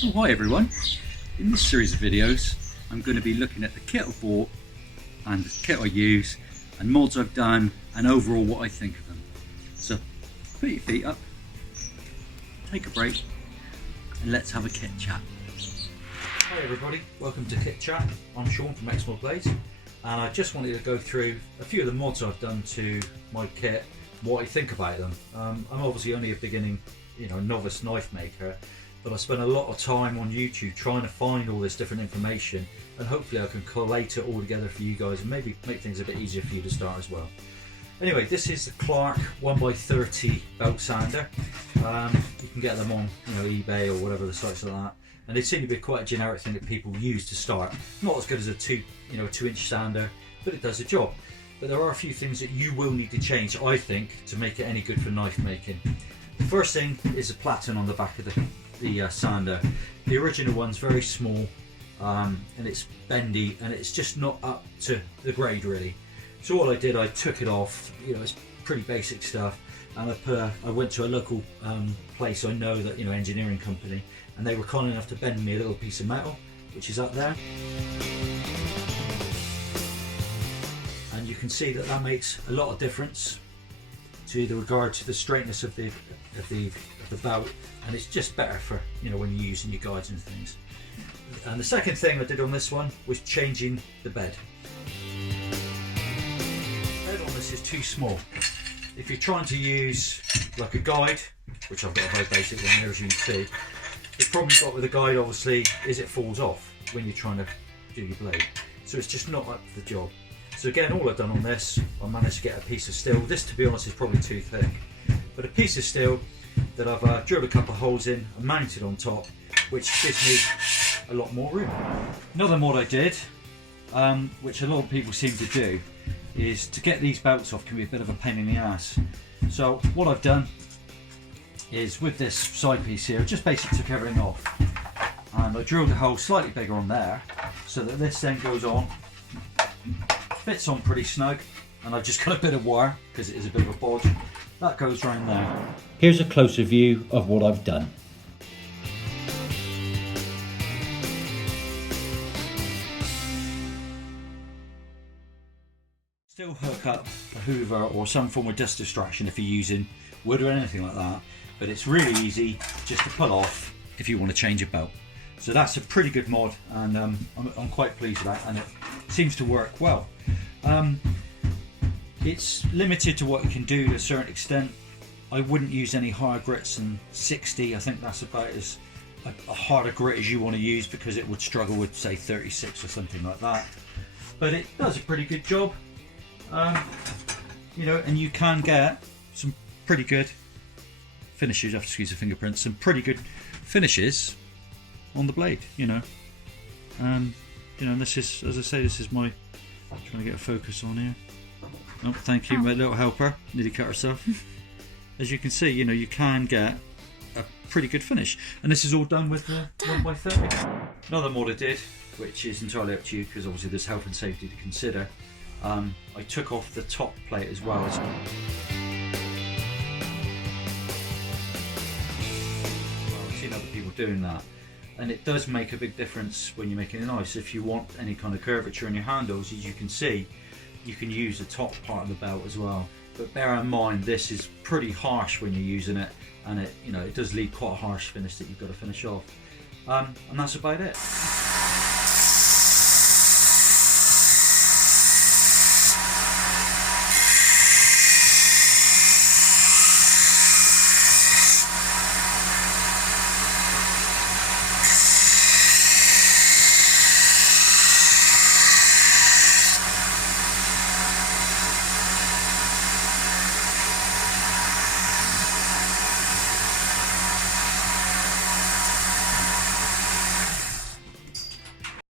Oh, hi everyone. In this series of videos I'm going to be looking at the kit I bought and the kit I use and mods I've done and overall what I think of them. So put your feet up, take a break and let's have a kit chat. Hi everybody, welcome to Kit Chat. I'm Sean from Exmoorblades and I just wanted to go through a few of the mods I've done to my kit, what I think about them. I'm obviously only a beginning, novice knife maker, but I spent a lot of time on YouTube trying to find all this different information, and hopefully I can collate it all together for you guys and maybe make things a bit easier for you to start as well. Anyway, this is the Clarke 1x30 belt sander. You can get them on eBay or whatever the sites like that, and they seem to be quite a generic thing that people use to start. Not as good as a 2-inch sander, but it does the job. But there are a few things that you will need to change, I think, to make it any good for knife making. The first thing is the platen on the back of the sander. The original one's very small and it's bendy and it's just not up to the grade really. So what I did, I took it off. It's pretty basic stuff, and I went to a local place I know, that engineering company, and they were kind enough to bend me a little piece of metal, which is up there. And you can see that makes a lot of difference to the regard to the straightness of the belt, and it's just better for when you're using your guides and things. And the second thing I did on this one was changing the bed. The bed on this is too small. If you're trying to use like a guide, which I've got a very basic one here as you can see, the problem you've got with the guide obviously is it falls off when you're trying to do your blade, so it's just not up to the job. So again, all I've done on this, I managed to get a piece of steel. This, to be honest, is probably too thick, but a piece of steel that I've drilled a couple of holes in and mounted on top, which gives me a lot more room. Another mod I did, which a lot of people seem to do, is to get these belts off can be a bit of a pain in the ass. So what I've done is, with this side piece here, I just basically took everything off, and I drilled a hole slightly bigger on there so that this then goes on, fits on pretty snug, and I've just got a bit of wire because it is a bit of a bodge that goes round there. Here's a closer view of what I've done. Still hook up a hoover or some form of dust distraction if you're using wood or anything like that, but it's really easy just to pull off if you want to change a belt. So that's a pretty good mod, and I'm quite pleased with that, and it seems to work well. It's limited to what you can do to a certain extent. I wouldn't use any higher grits than 60. I think that's about as a harder grit as you want to use, because it would struggle with, say, 36 or something like that. But it does a pretty good job. And you can get some pretty good finishes. You have to excuse the fingerprints. Some pretty good finishes on the blade. And this is, as I say, this is my, trying to get a focus on here. Oh, thank you, my little helper. Nearly cut herself. As you can see, you can get a pretty good finish, and this is all done with the 1x30. Another mod I did, which is entirely up to you, because obviously there's health and safety to consider. I took off the top plate as well. I've seen other people doing that, and it does make a big difference when you're making a knife. So if you want any kind of curvature in your handles, as you can see, you can use the top part of the belt as well. But bear in mind, this is pretty harsh when you're using it, and it does leave quite a harsh finish that you've got to finish off. And that's about it.